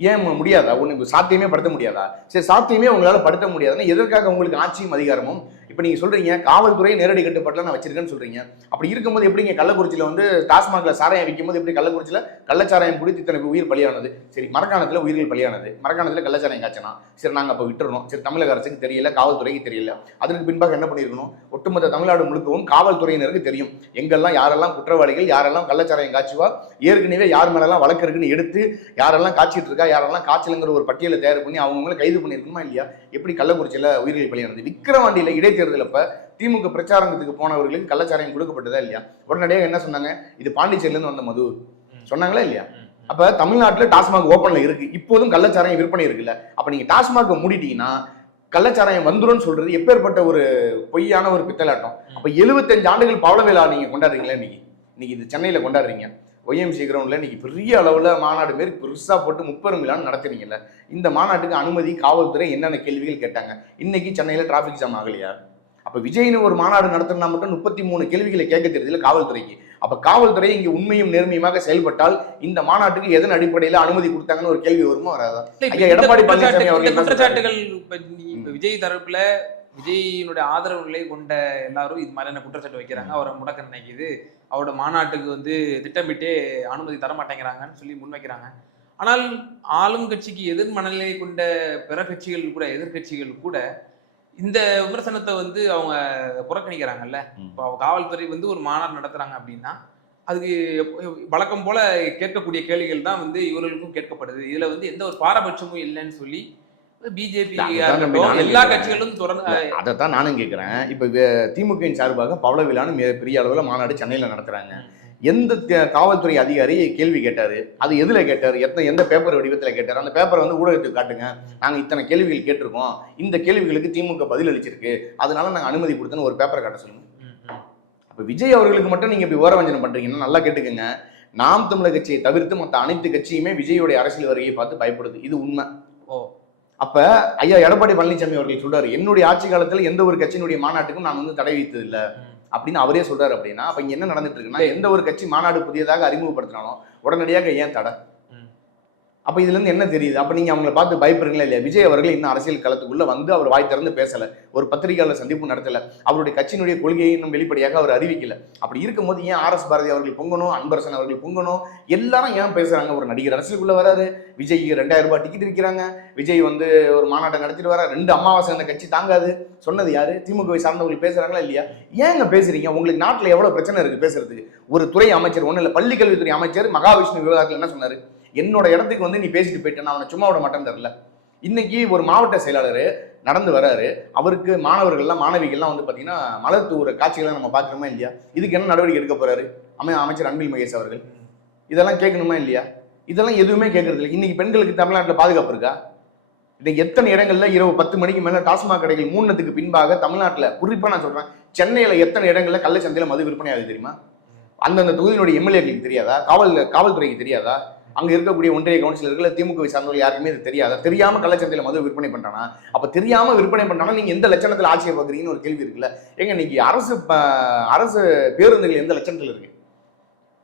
ஏன் முடியாதா? உனக்கு சாத்தியமே படுத்த முடியாதா? சரி சாத்தியமே உங்களால் படுத்த முடியாதுன்னா எதற்காக உங்களுக்கு ஆட்சியும் அதிகாரமும் இப்போ நீங்கள் சொல்கிறீங்க காவல்துறை நேரடி கட்டுப்பாட்டில் நான் வச்சிருக்கேன்னு சொல்கிறீங்க அப்படி இருக்கும்போது எப்படிங்க கள்ளக்குறிச்சியில் வந்து டாஸ்மாகில் சாராயம் வைக்கும்போது எப்படி கள்ளக்குறிச்சியில் கள்ளச்சாராயம் குடித்து இத்தனை உயிர் பலியானது? சரி மரக்காணத்தில் உயிர்கள் பலியானது. மரக்காணத்தில் கள்ளச்சாராயம் காய்ச்சனா? சரி நாங்கள் அப்போ விட்டுறோம் சரி தமிழக அரசுக்கு தெரியல காவல்துறைக்கு தெரியல. அதற்கு பின்பாக என்ன பண்ணியிருக்கணும் ஒட்டுமொத்த தமிழ்நாடு முழுக்கவும் காவல்துறையினருக்கு தெரியும். எங்கெல்லாம் யாரெல்லாம் குற்றவாளிகள் யாரெல்லாம் கள்ளச்சாராயம் காய்ச்சுவா? ஏற்கனவே யார் மேலெல்லாம் வழக்கு இருக்குன்னு எடுத்து யாரெல்லாம் காய்ச்சிட்டு இருக்கா யாரெல்லாம் காய்ச்சலுங்கிற ஒரு பட்டியலை தயார் பண்ணி அவங்கவுங்கள கைது பண்ணியிருக்கணுமா இல்லையா? எப்படி கள்ளக்குறிச்சியில உயிர்கள் பலியானது விக்கிரவாண்டியில இடைத்தேர்தல் அப்ப திமுக பிரச்சாரத்துக்கு போனவர்களுக்கு கள்ளச்சாராயம் கொடுக்கப்பட்டதா இல்லையா? உடனடியாக என்ன சொன்னாங்க? இது பாண்டிச்சேரியில இருந்து வந்த மது. சொன்னாங்களா இல்லையா. அப்ப தமிழ்நாட்டுல டாஸ்மாக் ஓப்பன்ல இருக்கு. இப்போதும் கள்ளச்சாராயம் விற்பனை இருக்குல்ல. அப்ப நீங்க டாஸ்மாக் மூடிட்டீங்கன்னா கள்ளச்சாராயம் வந்துரும்னு சொல்றது எப்பேற்பட்ட ஒரு பொய்யான ஒரு பித்தலாட்டம். அப்ப 75 ஆண்டுகள் பவள விழா நீங்க கொண்டாடுறீங்களா இன்னைக்கு? இன்னைக்கு இது சென்னையில கொண்டாடுறீங்க. ஒய்எம்சி கிரவுண்ட்ல இன்னைக்கு பெரிய அளவுல மாநாடு மாரி பெருசா போட்டு முப்பெரும் விழான்னு நடத்துறீங்கல்ல இந்த மாநாட்டுக்கு அனுமதி காவல்துறை என்னென்ன கேள்விகள் கேட்டாங்க? இன்னைக்கு சென்னையில டிராபிக் ஜாம் ஆகலையா? அப்ப விஜய்னு ஒரு மாநாடு நடத்தினா மட்டும் முப்பத்தி மூணு கேள்விகளை கேட்க தெரியுதுல காவல்துறைக்கு. அப்ப காவல்துறை இங்க உண்மையும் நேர்மையுமாக செயல்பட்டால் இந்த மாநாட்டுக்கு எதன் அடிப்படையில அனுமதி கொடுத்தாங்கன்னு ஒரு கேள்வி வருமா வராதா? எடப்பாடி பழனிசாமி அவர்கள்? குற்றச்சாட்டுகள் விஜய் தரப்புல விஜயினுடைய ஆதரவு நிலை கொண்ட எல்லாரும் இது மாதிரியான குற்றச்சாட்டு வைக்கிறாங்க? அவரை முடக்க நினைக்குது. அவரோட மாநாட்டுக்கு வந்து திட்டமிட்டே அனுமதி தர மாட்டேங்கிறாங்கன்னு சொல்லி முன்வைக்கிறாங்க. ஆனால் ஆளும் கட்சிக்கு எதிர் மனநிலை கொண்ட பிற கட்சிகள் கூட எதிர்க்கட்சிகள் கூட இந்த விமர்சனத்தை வந்து அவங்க புறக்கணிக்கிறாங்கல்ல. இப்போ காவல்துறை வந்து ஒரு மாநாடு நடத்துறாங்க அப்படின்னா அதுக்கு வழக்கம் போல கேட்கக்கூடிய கேள்விகள் தான் வந்து இவர்களுக்கும் கேட்கப்படுது. இதுல வந்து எந்த ஒரு பாரபட்சமும் இல்லைன்னு சொல்லி பிஜேபி எல்லா. கட்சிகளும் தொடர்ந்து அதைத்தான் நானும் கேட்குறேன் இப்போ திமுகவின் சார்பாக பவள விழான்னு பெரிய அளவில் மாநாடு சென்னையில் நடத்துறாங்க. எந்த காவல்துறை அதிகாரி கேள்வி கேட்டாரு. அது எதுல கேட்டாரு? எத்தனை எந்த பேப்பர் வடிவத்தில் கேட்டாரு? அந்த பேப்பரை வந்து ஊடகத்துக்கு காட்டுங்க. நாங்க இத்தனை கேள்விகள் கேட்டிருக்கோம். இந்த கேள்விகளுக்கு திமுக பதில் அளிச்சிருக்கு. அதனால நாங்க அனுமதி கொடுத்தோன்னு ஒரு பேப்பரை காட்ட சொல்லுங்க. ம், ம். அப்ப விஜய் அவர்களுக்கு மட்டும் நீங்க இப்படி ஓரவஞ்சனம் பண்றீங்கன்னா நல்லா கேட்டுக்கங்க. நாம் தமிழர் கட்சியை தவிர்த்து மற்ற அனைத்து கட்சியுமே விஜயோடைய அரசியல் வருகையை பார்த்து பயப்படுது. இது உண்மை. அப்ப ஐயா எடப்பாடி பழனிசாமி அவர்கள் சொல்றாரு என்னுடைய ஆட்சி காலத்துல எந்த ஒரு கட்சியினுடைய மாநாட்டுக்கும் நான் வந்து தடை வைத்தது இல்ல அப்படின்னு அவரே சொல்றாரு அப்படின்னா அப்ப இங்க என்ன நடந்துட்டு இருக்குன்னா எந்த ஒரு கட்சி மாநாடு புதியதாக அறிமுகப்படுத்தினாலும் உடனடியாக ஏன் தடை? அப்போ இதுல இருந்து என்ன தெரியுது? அப்போ நீங்க அவங்கள பார்த்து பயப்படுறீங்களா இல்லையா? விஜய் அவர்கள் இன்னும் அரசியல் களத்துக்குள்ள வந்து அவர் வாய் திறந்து பேசல. ஒரு பத்திரிகையாளர் சந்திப்பு நடத்தல. அவருடைய கட்சியினுடைய கொள்கையை இன்னும் வெளிப்படையாக அவர் அறிவிக்கல. அப்படி இருக்கும்போது ஏன் ஆர் எஸ் பாரதி அவர்கள் பொங்கணும்? அன்பரசன் அவர்கள் பொங்கணும்? எல்லாரும் ஏன் பேசுறாங்க? ஒரு நடிகர் அரசியலுக்குள்ள வராரு. விஜய் ரெண்டாயிரம் ரூபாய் டிக்கெட் இருக்கிறாங்க விஜய் வந்து ஒரு மாநாட்டம் நடத்திட்டு வர ரெண்டு அமாவாசை அந்த கட்சி தாங்காது. சொன்னது யாரு? திமுகவை சார்ந்தவர்கள் பேசுறாங்களா இல்லையா? ஏங்க பேசுறீங்க? உங்களுக்கு நாட்டில் எவ்வளவு பிரச்சனை இருக்கு பேசுறதுக்கு? ஒரு துறை அமைச்சர் ஒன்றும் இல்லை பள்ளி கல்வித்துறை அமைச்சர் மகாவிஷ்ணு விவகாரத்தில் என்ன சொன்னாரு? என்னோட இடத்துக்கு வந்து நீ பேசிட்டு போயிட்ட நான் அவனை சும்மா விட மாட்டேன்னு தெரில இன்னைக்கு ஒரு மாவட்ட செயலாளர் நடந்து வராரு. அவருக்கு மாணவர்கள்லாம் மாணவிகள்லாம் வந்து பார்த்தீங்கன்னா மலர் தூவுற காட்சிகளை நம்ம பார்க்குறோமா இல்லையா? இதுக்கு என்ன நடவடிக்கை எடுக்க போறாரு? அமை அமைச்சர் அன்பில் மகேஷ் அவர்கள். இதெல்லாம் கேட்கணுமா இல்லையா? இதெல்லாம் எதுவுமே கேட்கறது இல்லை இன்னைக்கு பெண்களுக்கு தமிழ்நாட்டில் பாதுகாப்பு இருக்கா? இன்னைக்கு எத்தனை இடங்கள்ல இரவு பத்து மணிக்கு மேல டாஸ்மாக் கடைகள் மூணத்துக்கு பின்பாக தமிழ்நாட்டில் குறிப்பா நான் சொல்றேன் சென்னையில எத்தனை இடங்கள்ல கள்ளச்சந்தையில மது விற்பனை ஆகுது தெரியுமா? அந்தந்த தொகுதியினுடைய எம்எல்ஏக்களுக்கு தெரியாதா? காவல் காவல்துறைக்கு தெரியாதா? அங்க இருக்கக்கூடிய ஒன்றிய கவுன்சிலர்கள் திமுக சார்ந்தவர்கள் யாருக்குமே இது தெரியாது. தெரியாம கள்ளச்சந்தையில மது விற்பனை பண்றானா? அப்ப தெரியாம விற்பனை பண்றானா? நீங்க எந்த லட்சணத்துல ஆட்சியை பாக்குறீங்கன்னு ஒரு கேள்வி இருக்குல்ல. ஏங்க இன்னைக்கு அரசு அரசு பேருந்துகள் எந்த லட்சணத்துல இருக்கு?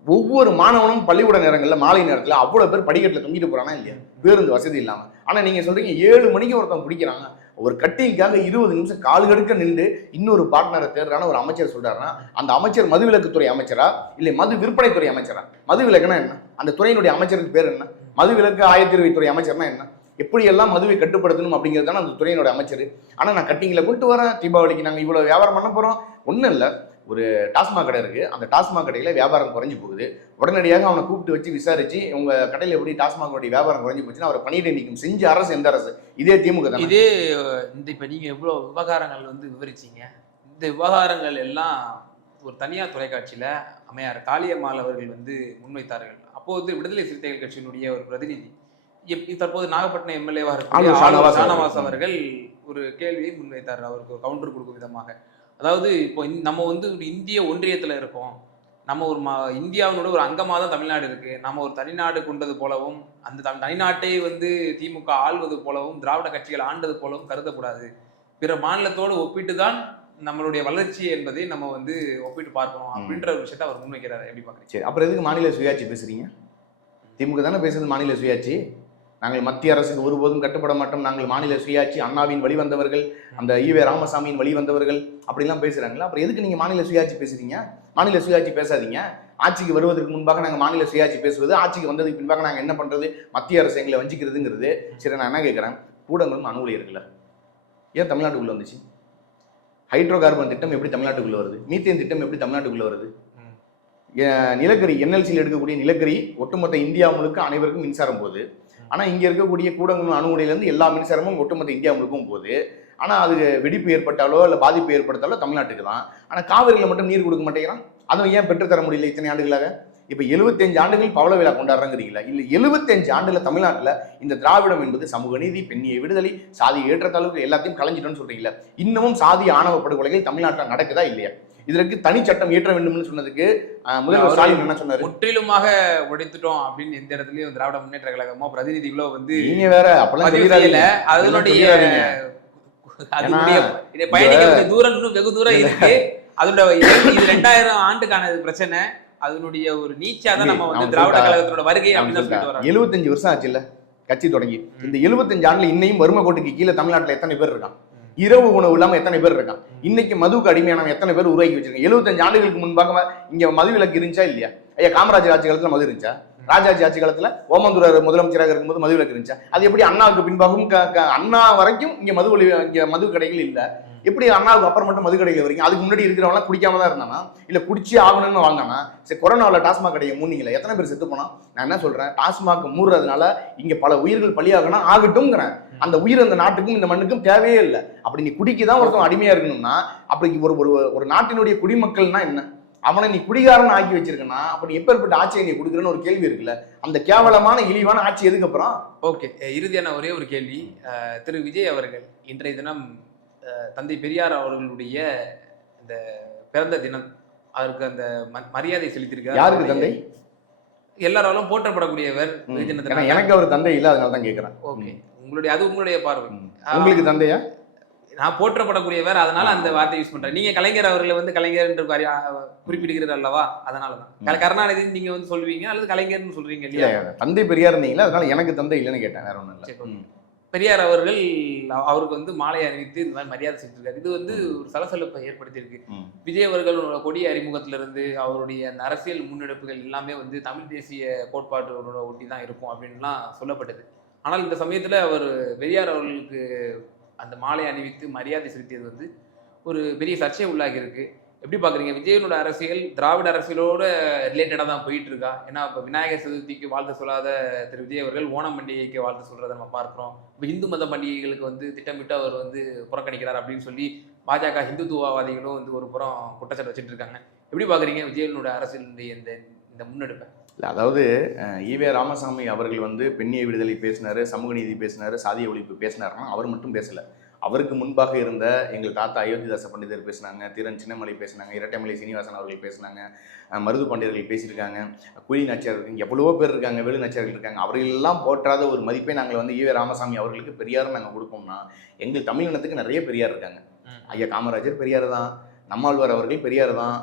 ஒவ்வொரு மாணவனும் பள்ளிக்கூட நேரங்களில் மாலை நேரத்தில் அவ்வளோ பேர் படிக்கட்டில் தொங்கிட்டு போகிறானா இல்லையா? பேருந்து வசதி இல்லாமல் ஆனால் நீங்கள் சொல்கிறீங்க ஏழு மணிக்கு ஒருத்தன் பிடிக்கிறாங்க ஒரு கட்டிங்காக இருபது நிமிஷம் கால் கடுக்க நின்று இன்னொரு பார்ட்னரை தேடுறான ஒரு அமைச்சர் சொல்றாருன்னா அந்த அமைச்சர் மதுவிலக்குத்துறை அமைச்சரா? இல்லை மது விற்பனைத்துறை அமைச்சரா? மதுவிலக்குனா என்ன? அந்த துறையினுடைய அமைச்சருக்கு பேர் என்ன? மதுவிலக்கு ஆயத்தீர்வைத்துறை அமைச்சர்னா என்ன? எப்படியெல்லாம் மதுவை கட்டுப்படுத்தணும் அப்படிங்கிறது தானே அந்த துறையினுடைய அமைச்சர். ஆனால் நான் கட்டிங்கில் கொண்டு வரேன் தீபாவளிக்கு நாங்கள் இவ்வளோ வியாபாரம் பண்ண போகிறோம் ஒன்றும் இல்லை. ஒரு டாஸ்மாக் கடை இருக்குது அந்த டாஸ்மாக் கடையில் வியாபாரம் குறைஞ்சு போகுது. உடனடியாக அவனை கூப்பிட்டு வச்சு விசாரிச்சு உங்க கடையில் எப்படி டாஸ்மாகோடைய வியாபாரம் குறைஞ்சு போச்சுன்னா அவரை பணியிடை நீக்கம் செஞ்ச அரசு எந்த அரசு? இதே திமுக தானே. இதே இந்த இப்ப நீங்க எவ்வளவு விவகாரங்கள் வந்து விவரிச்சீங்க. இந்த விவகாரங்கள் எல்லாம் ஒரு தனியார் தொலைக்காட்சியில அம்மையார் காளியம்மாள் அவர்கள் வந்து முன்வைத்தார்கள். அப்போது விடுதலை சிறுத்தைகள் கட்சியினுடைய ஒரு பிரதிநிதி. தற்போது நாகப்பட்டினம் எம்எல்ஏவா இருக்கக்கூடிய ஆளூர் ஷானவாஸ் அவர்கள். ஒரு கேள்வியை முன்வைத்தார். அவருக்கு ஒரு கவுண்டர் கொடுக்கும் விதமாக. அதாவது இப்போ நம்ம வந்து ஒரு இந்திய ஒன்றியத்துல இருக்கோம். நம்ம ஒரு மா இந்தியாவினோட ஒரு அங்கமாக தான் தமிழ்நாடு இருக்கு. நம்ம ஒரு தனிநாடு கொண்டது போலவும் அந்த தம்- தனிநாட்டை வந்து திமுக ஆள்வது போலவும் திராவிட கட்சிகள் ஆண்டது போலவும் கருதக்கூடாது. பிற மாநிலத்தோடு ஒப்பிட்டு தான் நம்மளுடைய வளர்ச்சி என்பதை நம்ம வந்து ஒப்பிட்டு பார்க்கணும் அப்படின்ற ஒரு விஷயத்தை அவர் முன்வைக்கிறார். எப்படி பாக்குறீங்க சரி அப்புறம் எதுக்கு மாநில சுயாட்சி பேசுறீங்க? திமுக தானே பேசுறது மாநில சுயாட்சி. நாங்கள் மத்திய அரசுக்கு ஒருபோதும் கட்டுப்பட மாட்டோம். நாங்கள் மாநில சுயாட்சி அண்ணாவின் வழிவந்தவர்கள் அந்த ஈவே ராமசாமியின் வழிவந்தவர்கள் அப்படிலாம் பேசுறாங்களா? அப்புறம் எதுக்கு நீங்க மாநில சுயாட்சி பேசுறீங்க? மாநில சுயாட்சி பேசாதீங்க. ஆட்சிக்கு வருவதற்கு முன்பாக நாங்கள் மாநில சுயாட்சி பேசுவது ஆட்சிக்கு வந்ததுக்கு பின்பாக நாங்கள் என்ன பண்றது? மத்திய அரசு எங்களை வஞ்சிக்கிறதுங்கிறது. சரி நான் என்ன கேட்குறேன் கூடங்களும் அணு உலை இருக்குல்ல ஏன் தமிழ்நாட்டுக்குள்ள வந்துச்சு? ஹைட்ரோ கார்பன் திட்டம் எப்படி தமிழ்நாட்டுக்குள்ள வருது? மீத்தேன் திட்டம் எப்படி தமிழ்நாட்டுக்குள்ள வருது? நிலக்கரி என்எல்சியில் எடுக்கக்கூடிய நிலக்கரி ஒட்டுமொத்த இந்தியா முழுக்க அனைவருக்கும் மின்சாரம் போகுது. ஆனால் இங்கே இருக்கக்கூடிய கூடங்குளம் அணுகுடையிலேருந்து எல்லா மின்சாரமும் ஒட்டுமொத்த இந்தியா முழுக்கும் போகுது. ஆனால் அது வெடிப்பு ஏற்பட்டாலோ இல்லை பாதிப்பு ஏற்படுத்தாலோ தமிழ்நாட்டுக்கு தான். ஆனால் காவிரியில் மட்டும் நீர் கொடுக்க மாட்டேங்கிறான். அதுவும் ஏன் பெற்றுத்தர முடியல இத்தனை ஆண்டுகளாக? இப்போ எழுபத்தஞ்சு ஆண்டுகள் பவள விழா கொண்டாடுறாங்கிறீங்களா இல்லை எழுபத்தஞ்சு ஆண்டுல தமிழ்நாட்டில் இந்த திராவிடம் என்பது சமூக நீதி பெண்ணிய விடுதலை சாதி ஏற்றத்தாளுக்கு எல்லாத்தையும் கலைஞ்சிட்டோம்னு சொல்றீங்களா இன்னமும் சாதி ஆணவ படுகொலைகள் தமிழ்நாட்டில் நடக்குதா இல்லையா? இதற்கு தனி சட்டம் இயற்ற வேண்டும்னு சொன்னதுக்கு முதல்வர் ஸ்டாலின் என்ன சொன்னாரு? முற்றிலுமாக உடைத்துட்டோம் அப்படின்னு எந்த இடத்துலயும் திராவிட முன்னேற்ற கழகமோ பிரதிநிதிகளோ வந்து நீங்க வேற அப்பெல்லாம். செய்யல. அதனுடைய பயணிக்க தூரம் இன்னும் வெகு தூரம் இருக்கு. அதோட இது- ரெண்டாயிரம் ஆண்டுக்கான பிரச்சனை. அதனுடைய ஒரு நீச்சா தான் நம்ம வந்து திராவிட. கழகத்தோட வருகை அப்படின்னு சொல்லிட்டு வராங்க. 75 வருஷம் ஆச்சுல்ல கட்சி தொடங்கி. இந்த 75 ஆண்டுல இன்னையும் வறுமை கோட்டுக்கு கீழே தமிழ்நாட்டுல எத்தனை பேர் இருக்கான் இரவு உணவு இல்லாமல் எத்தனை பேர் இருக்கான் இன்னைக்கு மதுவுக்கு அடிமையானவன் எத்தனை பேர் உருவாக்கி வச்சிருக்காங்க? எழுபத்தஞ்சு ஆண்டுகளுக்கு முன்பாக இங்க மது விலக்கு இருந்துச்சா இல்லையா? ஐயா காமராஜர் ஆட்சி காலத்தில் மது இருந்துச்சா? ராஜாஜி ஆட்சி காலத்தில் ஓமந்தூரார் முதலமைச்சராக இருக்கும்போது மது விலக்கு இருந்துச்சா? அது எப்படி அண்ணாவுக்கு பின்பாகவும் க- அண்ணா வரைக்கும் இங்க மது இங்கே இங்க மது கடைகள் இல்லை. எப்படி அண்ணாவுக்கு அப்புறம் மட்டும் மது கடைகள் வரீங்க அதுக்கு முன்னாடி இருக்கிறவங்க குடிக்காம தான் இருந்தானா? இல்ல குடிச்சி ஆகணும்னு வாங்கினா சரி கொரோனாவில் டாஸ்மாக் கடையை மூணீங்களே எத்தனை பேர் செத்து போனா நான் என்ன சொல்றேன் டாஸ்மாக் மூடுறதுனால இங்க பல உயிர்கள் பலியாகணும் ஆகட்டும்ங்கிறேன். அந்த உயிர் அந்த நாட்டுக்கும் இந்த மண்ணுக்கும் தேவையே இல்லை. அப்படி நீ குடிக்கு தான் ஒருத்தன் அடிமையா இருக்கணும்னா அப்படி ஒரு ஒரு ஒரு நாட்டினுடைய குடிமக்கள்னா என்ன? அவனை நீ குடிகாரன் ஆக்கி வச்சிருக்கனா? அப்ப நீ எப்பேற்பட்ட ஆட்சியை நீ கொடுக்குறன்னு ஒரு கேள்வி இருக்குல்ல. அந்த கேவலமான இழிவான ஆட்சி எதுக்கு அப்புறம்? ஓகே இறுதியான ஒரே ஒரு கேள்வி. திரு விஜய் அவர்கள் இன்றைய தினம் தந்தை பெரியார் அவர்களுடைய இந்த பிறந்த தினம் அதற்கு அந்த மரியாதை செலுத்தியிருக்கார் யாருக்கு தந்தை? எல்லாராலும் போற்றப்படக்கூடியவர். எனக்கு அவர் தந்தை இல்லை அதனால தான் கேட்கிறேன் ஓகே. உங்களுடைய அது உங்களுடைய பார்வை. உங்களுக்கு தந்தையா? நான் போற்றப்படக்கூடியவர் அதனால அந்த வார்த்தை யூஸ் பண்றேன். நீங்க கலைஞர் அவர்களை வந்து கலைஞர் என்று குறிப்பிடுகிறீர் அல்லவா? அதனால தான். கருணாநிதி நீங்க வந்து சொல்வீங்க அல்லது கலைஞர்னு சொல்றீங்க இல்ல இல்லையா தந்தை பெரியார் இருந்தீங்களா அதனால எனக்கு தந்தை இல்லைன்னு கேட்டேன் வேற சரி, இல்லை. பெரியார் அவர்கள் அவ- அவருக்கு வந்து மாலை அணிவித்து இந்த மாதிரி மரியாதை செஞ்சிருக்காரு இது வந்து ஒரு சலசலப்பை ஏற்படுத்தியிருக்கு. விஜய் அவர்கள் கொடிய அறிமுகத்திலிருந்து அவருடைய அந்த அரசியல் முன்னெடுப்புகள் எல்லாமே வந்து தமிழ் தேசிய கோட்பாட்டோட ஒட்டி தான் இருக்கும் அப்படின்லாம் சொல்லப்பட்டது. ஆனால் இந்த சமயத்துல அவர் பெரியார் அவர்களுக்கு அந்த மாலை அணிவித்து மரியாதை செலுத்தியது வந்து ஒரு பெரிய சர்ச்சையை உள்ளாகி இருக்கு எப்படி பாக்குறீங்க? விஜயனோட அரசியல் திராவிட அரசியலோட ரிலேட்டடா தான் போயிட்டு இருக்கா ஏன்னா இப்ப விநாயகர் சதுர்த்திக்கு வாழ்த்து சொல்லாத திரு விஜய் அவர்கள் ஓணம் பண்டிகைக்கு வாழ்த்து சொல்றதை நம்ம பார்க்கிறோம். இப்ப இந்து மத பண்டிகைகளுக்கு வந்து திட்டமிட்டு அவர் வந்து புறக்கணிக்கிறார் அப்படின்னு சொல்லி பாஜக ஹிந்துத்துவவாதிகளும் வந்து ஒரு புறம் குற்றச்சாட்டு வச்சுட்டு இருக்காங்க. எப்படி பாக்குறீங்க விஜயனோட அரசியலுடைய இந்த இந்த முன்னெடுப்பை? இல்லை அதாவது ஈவே ராமசாமி அவர்கள் வந்து பெண்ணிய விடுதலை பேசினார் சமூக நீதி பேசினார் சாதிய ஒழிப்பு பேசினாருன்னா அவர் மட்டும் பேசலை. அவருக்கு முன்பாக இருந்த எங்கள் தாத்தா அயோத்திதாச பண்டிதர் பேசினாங்க தீரன் சின்னமலை பேசினாங்க இரட்டைமலை சீனிவாசன் அவர்கள் பேசினாங்க மருது பாண்டியர்கள் பேசியிருக்காங்க குழி நாச்சியார் இருக்காங்க எவ்வளவோ பேர் இருக்காங்க வேலு நாச்சியார்கள் இருக்காங்க அவர்களெல்லாம் போற்றாத ஒரு மதிப்பை நாங்கள் வந்து ஈவே ராமசாமி அவர்களுக்கு பெரியார் நாங்கள் கொடுப்போம்னா எங்கள் தமிழினத்துக்கு நிறைய பெரியார் இருக்காங்க. ஐயா காமராஜர் பெரியார் தான் நம்மாழ்வார் அவர்கள் பெரியார் தான்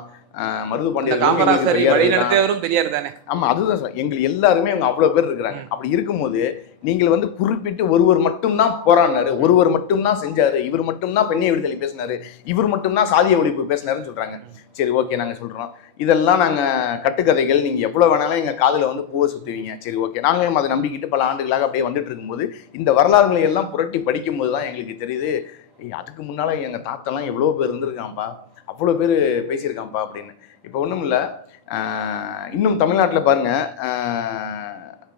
மருது எங்களுக்கு காமராசரை. வழிநடத்தியவரும் பெரியார் தானே? ஆமா அதுதான் சொல்றேன். எங்கள் எல்லாருமே அவங்க அவ்வளவு பேர் இருக்கிறாங்க. அப்படி இருக்கும்போது நீங்கள் வந்து குறிப்பிட்டு ஒருவர் மட்டும்தான் போராடினாரு ஒருவர் மட்டும்தான் செஞ்சாரு இவர் மட்டும்தான் பெண்ணிய விடுதலை பேசினாரு இவர் மட்டும்தான் சாதிய ஒழிப்பு பேசினாருன்னு சொல்றாங்க. சரி ஓகே நாங்க சொல்றோம். இதெல்லாம் நாங்க கட்டுக்கதைகள். நீங்க எவ்வளவு வேணாலும் எங்க காதுல வந்து பூவை சுத்துவீங்க. சரி ஓகே. நாங்களும் அதை நம்பிக்கிட்டு பல ஆண்டுகளாக அப்படியே வந்துட்டு இருக்கும்போது இந்த வரலாறுகளை எல்லாம் புரட்டி படிக்கும்போது தான் எங்களுக்கு தெரியுது. அதுக்கு முன்னால எங்க தாத்தெல்லாம் எவ்வளோ பேர் இருந்திருக்கான்ப்பா அவ்வளோ பேர் பேசியிருக்கான்ப்பா அப்படின்னு. இப்போ ஒன்றும் இல்லை. இன்னும் தமிழ்நாட்டில் பாருங்கள்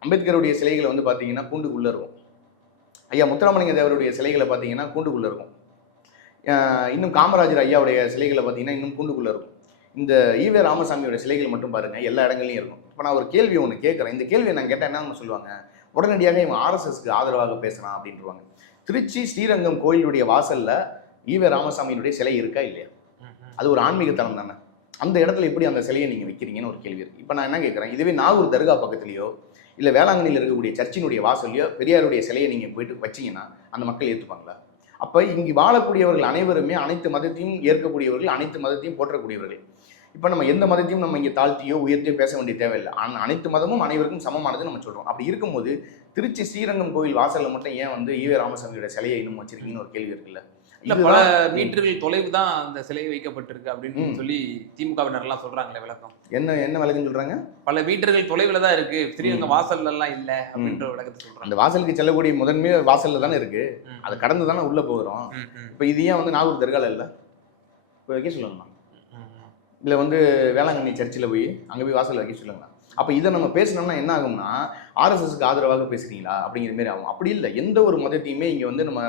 அம்பேத்கருடைய சிலைகளை வந்து பார்த்தீங்கன்னா கூண்டுக்குள்ளே இருக்கும். ஐயா முத்துராமலிங்க தேவருடைய சிலைகளை பார்த்தீங்கன்னா கூண்டுக்குள்ளே இருக்கும். இன்னும் காமராஜர் ஐயாவுடைய சிலைகளை பார்த்தீங்கன்னா இன்னும் கூண்டுக்குள்ளே இருக்கும். இந்த ஈவே ராமசாமியோட சிலைகள் மட்டும் பாருங்கள் எல்லா இடங்கள்லையும் இருக்கும். இப்போ நான் ஒரு கேள்வி ஒன்று கேட்குறேன் இந்த கேள்வியை நான் கேட்டால் என்ன சொல்லுவாங்க? உடனடியாக இவன் ஆர்எஸ்எஸ்க்கு ஆதரவாக பேசுகிறான் அப்படின்ட்டுருவாங்க திருச்சி ஸ்ரீரங்கம் கோயிலுடைய வாசலில் ஈவே ராமசாமியினுடைய சிலை இருக்கா இல்லையா? அது ஒரு ஆன்மீக தலம் தானே? அந்த இடத்துல எப்படி அந்த சிலையை நீங்கள் வைக்கிறீங்கன்னு ஒரு கேள்வி இருக்குது இப்போ நான் என்ன கேட்குறேன் இதுவே நாகூர் தர்கா பக்கத்துலையோ இல்லை வேளாங்கண்ணியில் இருக்கக்கூடிய சர்ச்சினுடைய வாசல்லையோ பெரியாருடைய சிலையை நீங்கள் போயிட்டு வச்சீங்கன்னா அந்த மக்கள் ஏற்றுப்பாங்களா அப்போ இங்கு வாழக்கூடியவர்கள் அனைவருமே அனைத்து மதத்தையும் ஏற்கக்கூடியவர்கள் அனைத்து மதத்தையும் போற்றக்கூடியவர்கள். இப்போ நம்ம எந்த மதத்தையும் நம்ம இங்கே தாழ்த்தியோ உயர்த்தியோ பேச வேண்டிய தேவையில்லை. ஆனால் அனைத்து மதமும் அனைவருக்கும் சமமானது நம்ம சொல்கிறோம் அப்படி இருக்கும்போது திருச்சி ஸ்ரீரங்கம் கோயில் வாசலில் மட்டும் ஏன் வந்து ஈவே ராமசாமியோட சிலையை இன்னும் வச்சிருக்கீங்கன்னு ஒரு கேள்வி இருக்குல்ல? இல்ல பல மீட்டர்கள் தொலைவு தான் அந்த சிலை வைக்கப்பட்டிருக்கு அப்படின்னு. சொல்லி திமுகவினர் எல்லாம் சொல்றாங்களே விளக்கம். என்ன என்ன விளக்கம் சொல்றாங்க? பல மீட்டர்கள் தொலைவுல தான் இருக்கு. ஸ்ரீரங்கம் வாசல்ல எல்லாம் இல்ல அப்படின்ற விளக்கத்தை சொல்றாங்க. அந்த வாசலுக்கு செல்லக்கூடிய முதன்மை வாசல்ல தானே இருக்கு. அதை கடந்து தானே உள்ள போகிறோம். இப்போ இது ஏன் வந்து நாகூர் தர்கால இல்லை? இப்போ வைக்க சொல்லணுமா. இல்லை வந்து வேளாங்கண்ணி சர்ச்சில் போய் அங்கே போய் வாசல் வைக்க சொல்லுங்களா அப்போ இதை நம்ம பேசினோம்னா என்ன ஆகும்னா ஆர்எஸ்எஸ்க்கு ஆதரவாக பேசுகிறீங்களா அப்படிங்கிற மாதிரி ஆகும். அப்படி இல்லை. எந்த ஒரு மதத்தையுமே இங்கே வந்து நம்ம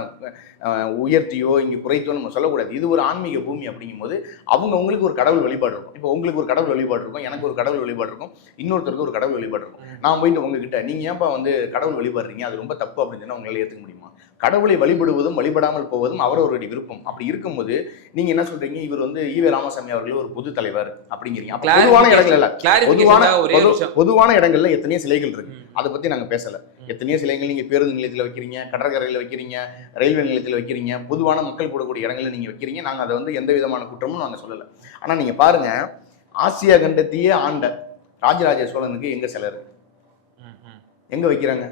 உயர்த்தியோ இங்கே குறைத்தோ நம்ம சொல்லக்கூடாது. இது ஒரு ஆன்மீக பூமி அப்படிங்கும்போது அவங்க உங்களுக்கு ஒரு கடவுள் வழிபாடு இருக்கும். இப்போ உங்களுக்கு ஒரு கடவுள் வழிபாடு இருக்கும். எனக்கு ஒரு கடவுள் வழிபாடு இருக்கும். இன்னொருத்தருக்கு ஒரு கடவுள் வழிபாடு இருக்கும். நான் போயிட்டு உங்ககிட்ட நீங்கள் ஏன்ப்பா வந்து கடவுள் வழிபாடுறீங்க? அது ரொம்ப தப்பு அப்படின்னு சொன்னால் உங்களால் ஏற்றுக்க முடியுமா? கடவுளை வழிபடுவதும் வழிபடாமல் போவதும் அவரவருடைய விருப்பம். அப்படி இருக்கும்போது நீங்க என்ன சொல்றீங்க? இவர் வந்து ஈவே ராமசாமி அவர்கள் ஒரு பொது தலைவர் அப்படிங்கிறீங்க. அப்ப பொதுவான இடங்கள் இல்ல. பொதுவான பொதுவான இடங்கள்ல எத்தனையோ சிலைகள் இருக்கு. அதை பத்தி நாங்க பேசல. எத்தனையோ சிலைகள் நீங்க பேருந்து நிலையத்துல வைக்கிறீங்க கடற்கரையில வைக்கிறீங்க ரயில்வே நிலையத்துல வைக்கிறீங்க பொதுவான மக்கள் கூடக்கூடிய இடங்கள்ல நீங்க வைக்கிறீங்க. நாங்க அதை வந்து எந்த விதமான குற்றமும் நாங்க சொல்லல. ஆனா நீங்க பாருங்க ஆசியா கண்டத்தையே ஆண்ட ராஜராஜ சோழனுக்கு எங்க சிலை இருக்கு? ம், ம். எங்க வைக்கிறாங்க?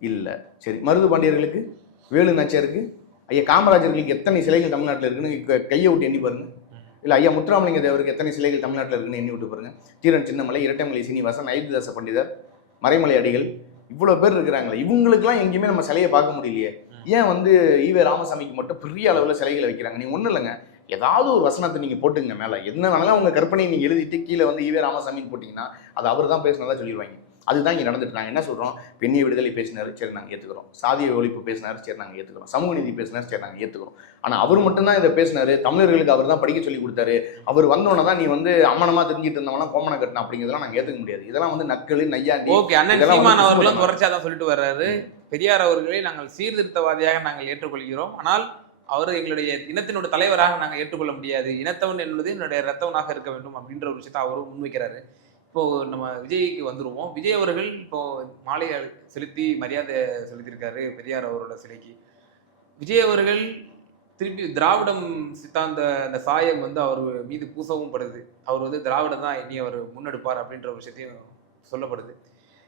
இல்ல. சரி மருது பாண்டியர்களுக்கு? வேலு நாச்சியாருக்கு ஐயா காமராஜர்களுக்கு எத்தனை சிலைகள் தமிழ்நாட்டில் இருக்குன்னு க- கையை விட்டு எண்ணி பாருங்க. இல்லை ஐயா முத்துராமலிங்க தேவருக்கு எத்தனை சிலைகள் தமிழ்நாட்டில் இருக்குன்னு எண்ணி விட்டு பாருங்க. தீரன் சின்னமலை இரட்டைமலை சீனிவாசன் ஐதுதாச பண்டிதர் மறைமலை அடிகள் இவ்வளோ பேர் இருக்கிறாங்களே. இவங்களுக்குலாம் எங்கேயுமே நம்ம சிலையை பார்க்க முடியலையே. ஏன் வந்து ஈவே ராமசாமிக்கு மட்டும் பெரிய அளவில் சிலைகளை வைக்கிறாங்க? நீங்கள் ஒன்றும் இல்லைங்க. ஏதாவது ஒரு வசனத்தை நீங்கள் போட்டுங்க மேலே. என்ன வேணாலும் உங்கள் கற்பனையை நீங்கள் எழுதிட்டு கீழே வந்து ஈவே ராமசாமின்னு போட்டிங்கன்னா அது அவர் தான் பேசினதா சொல்லிடுவாங்க. அதுதான் இங்கே நடந்துட்டு நாங்கள் என்ன சொல்கிறோம் பெண்ணிய விடுதலை பேசினார் சரி நாங்கள் ஏற்றுக்கிறோம் சாதிய ஒழிப்பு பேசினார் சரி நாங்கள் ஏற்றுக்கிறோம் சமூக நீதி பேசினார் சரி நாங்கள் ஏற்றுக்கிறோம் ஆனால் அவர் மட்டும்தான் இதை பேசினாரு. தமிழர்களுக்கு அவர் தான் படிக்க சொல்லி கொடுத்தாரு. அவர் வந்தோன்னே தான் நீ வந்து அம்மனமாக தெரிஞ்சிட்டு இருந்தவனா கோமனை கட்டணும் அப்படிங்கிறதெல்லாம் நாங்கள் ஏற்றுக்க முடியாது. இதெல்லாம் வந்து நக்கல் நையாண்டி. ஓகே அண்ணன் சீமான் அவர்களும் புரிஞ்சுக்கணும். தொடர்ச்சியா தான் சொல்லிட்டு வர்றாரு. பெரியார் அவர்களை நாங்கள் சீர்திருத்தவாதியாக நாங்கள் ஏற்றுக்கொள்கிறோம். ஆனால் அவர் எங்களுடைய இனத்தினோட தலைவராக நாங்கள் ஏற்றுக்கொள்ள முடியாது. இனத்தவன் என்பது என்னுடைய ரத்தவனாக இருக்க வேண்டும் அப்படின்ற ஒரு விஷயத்தை அவரும் முன்வைக்கிறாரு. இப்போ நம்ம விஜய்க்கு வந்துருவோம். விஜய் அவர்கள் இப்போ மாலை செலுத்தி மரியாதை செலுத்தியிருக்காரு பெரியார் அவரோட சிலைக்கு. விஜய் அவர்கள் திருப்பி திராவிடம் சித்தாந்த அந்த சாயம் வந்து அவர் மீது பூசவும் படுது. அவர் வந்து திராவிடம் தான் இனி அவர் முன்னெடுப்பார் அப்படின்ற ஒரு விஷயத்தையும் சொல்லப்படுது.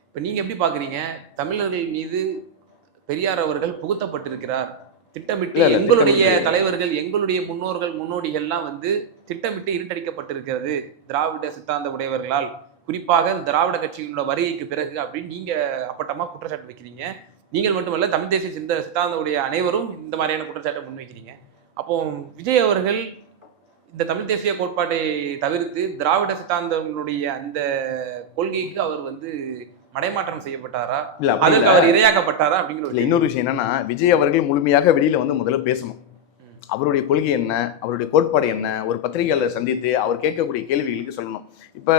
இப்போ நீங்கள் எப்படி பார்க்குறீங்க தமிழர்கள் மீது பெரியார் அவர்கள் புகுத்தப்பட்டிருக்கிறார். திட்டமிட்டு எங்களுடைய. தலைவர்கள் எங்களுடைய முன்னோர்கள் முன்னோடிகள்லாம் வந்து திட்டமிட்டு இருட்டடிக்கப்பட்டிருக்கிறது. திராவிட சித்தாந்த உடையவர்களால். குறிப்பாக திராவிட கட்சிகளோட வருகைக்கு பிறகு அப்படின்னு நீங்க அப்பட்டமா குற்றச்சாட்டு வைக்கிறீங்க நீங்கள் மட்டுமல்ல தமிழ் தேசிய சிந்த சித்தாந்தவுடைய அனைவரும் இந்த மாதிரியான குற்றச்சாட்டை முன்வைக்கிறீங்க அப்போ விஜய் அவர்கள் இந்த தமிழ் தேசிய கோட்பாட்டை தவிர்த்து திராவிட சித்தாந்தங்களுடைய அந்த கொள்கைக்கு அவர் வந்து மடைமாற்றம் செய்யப்பட்டாரா இல்லை அதற்கு. அவர் இரையாக்கப்பட்டாரா அப்படிங்கிற இன்னொரு விஷயம் என்னன்னா விஜய் அவர்கள் முழுமையாக வெளியில வந்து முதல்ல பேசணும். அவருடைய கொள்கை என்ன அவருடைய கோட்பாடு என்ன ஒரு பத்திரிகையாளர் சந்தித்து அவர் கேட்கக்கூடிய கேள்விகளுக்கு சொல்லணும். இப்ப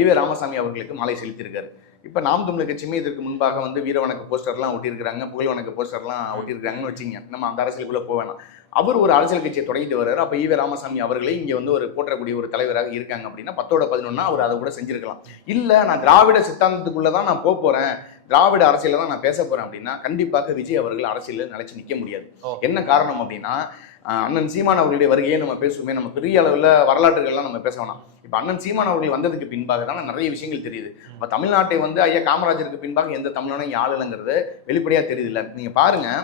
ஈவே ராமசாமி அவர்களுக்கு மாலை செலுத்தியிருக்காரு. இப்ப நாம் தமிழர் கட்சியுமே இதற்கு முன்பாக வந்து வீர வணக்க போஸ்டர்லாம் ஒட்டியிருக்காங்க புகழ் வணக்க போஸ்டர்லாம் ஒட்டியிருக்காங்கன்னு வச்சுங்க நம்ம அந்த அரசியலுக்குள்ள போக வேணாம். அவர் ஒரு அரசியல் கட்சியை தொடங்கிட்டு வர்றாரு. அப்ப ஈவே ராமசாமி அவர்களே இங்க வந்து ஒரு போற்றக்கூடிய ஒரு தலைவராக இருக்காங்க அப்படின்னா பத்தோட பதினொன்னா அவர் அதை கூட செஞ்சிருக்கலாம். இல்ல நான் திராவிட சித்தாந்தத்துக்குள்ள தான் நான் போக போறேன். திராவிட அரசியல தான் நான் பேச போறேன் அப்படின்னா கண்டிப்பாக விஜய் அவர்கள் அரசியலில் நிலைச்சு நிற்க முடியாது. என்ன காரணம் அப்படின்னா அண்ணன் சீமான் அவர்களுடைய வருகையை நம்ம பேசுவோமே நம்ம பெரிய அளவில் வரலாற்றுகள்லாம் நம்ம பேச வேணாம். இப்போ அண்ணன் சீமான் அவர்கள் வந்ததுக்கு பின்பாக தான் நிறைய விஷயங்கள் தெரியுது. இப்போ தமிழ்நாட்டை வந்து ஐயா காமராஜருக்கு பின்பாக எந்த தமிழனும் இங்க ஆளுங்கிறது வெளிப்படையாக தெரியுது இல்லை. நீங்கள் பாருங்கள்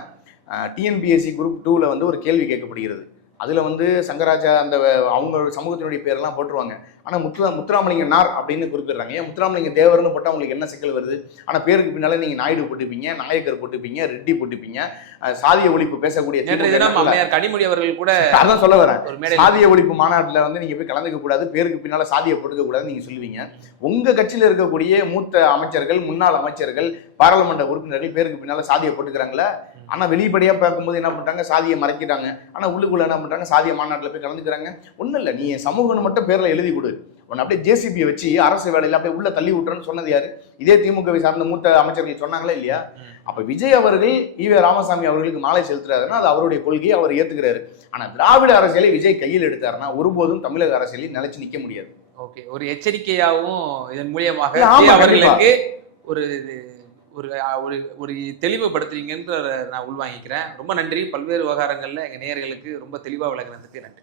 டிஎன்பிஎஸ்சி குரூப் டூவில் வந்து ஒரு கேள்வி கேட்கப்படுகிறது. அதில் வந்து சங்கராஜா அந்த அவங்களோட சமூகத்தினுடைய பேரெல்லாம் போட்டுருவாங்க. ஆனால் முத்துரா முத்துராமலிங்க நார் அப்படின்னு குறிப்பிடுறாங்க. ஏன் முத்துராமலிங்க தேவர்னு போட்டால் உங்களுக்கு என்ன சிக்கல் வருது? ஆனால் பேருக்கு பின்னால நீங்கள் நாயுடு போட்டுப்பீங்க நாயக்கர் போட்டுப்பீங்க ரெட்டி போட்டுப்பீங்க சாதிய ஒழிப்பு பேசக்கூடிய கனிமொழி அவர்கள் கூட அதான் சொல்ல வரேன். சாதிய ஒழிப்பு மாநாட்டில் வந்து நீங்க போய் கலந்துக்க கூடாது பேருக்கு பின்னால சாதியை போட்டுக்க கூடாதுன்னு நீங்க சொல்லுவீங்க. உங்க கட்சியில இருக்கக்கூடிய மூத்த அமைச்சர்கள் முன்னாள் அமைச்சர்கள் பாராளுமன்ற உறுப்பினர்கள் பேருக்கு பின்னால சாதியை போட்டுக்கிறாங்களா? ஆனா வெளிப்படையா பார்க்கும்போது என்ன பண்றாங்க சாதியை மறைக்கிறாங்க. ஆனா உள்ளுக்குள்ள என்ன பண்றாங்க சாதிய மாநாட்டில் போய் கலந்துக்கிறாங்க. ஒண்ணும் இல்ல. நீ சமூகம்னு மட்டும் பேர்ல எழுதி கொடு. உன்னை அப்படியே ஜேசிபியை வச்சு அரசு வேலையில அப்படியே உள்ள தள்ளி விட்டுறேன்னு சொன்னது யாரு? இதே திமுகவை சார்ந்த மூத்த அமைச்சர்கள் சொன்னாங்களா இல்லையா. அப்ப விஜய் அவர்கள் ஈவே ராமசாமி அவர்களுக்கு மாலை செலுத்துறாருன்னா அது அவருடைய கொள்கையை அவர் ஏத்துக்கிறாரு. ஆனா திராவிட அரசியலை விஜய் கையில் எடுத்தாருன்னா ஒருபோதும் தமிழக அரசியலில் நிலைச்சு நிக்க முடியாது. ஓகே. ஒரு எச்சரிக்கையாகவும் இதன் மூலியமாக அவர்களுக்கு ஒரு ஒரு ஒரு ஒரு தெளிவுபடுத்துறீங்கன்ற நான் உள்வாங்கிக்கிறேன். ரொம்ப நன்றி. பல்வேறு விவகாரங்களில் எங்கள் நேயர்களுக்கு ரொம்ப தெளிவாக விளக்குறதுக்கு நன்றி.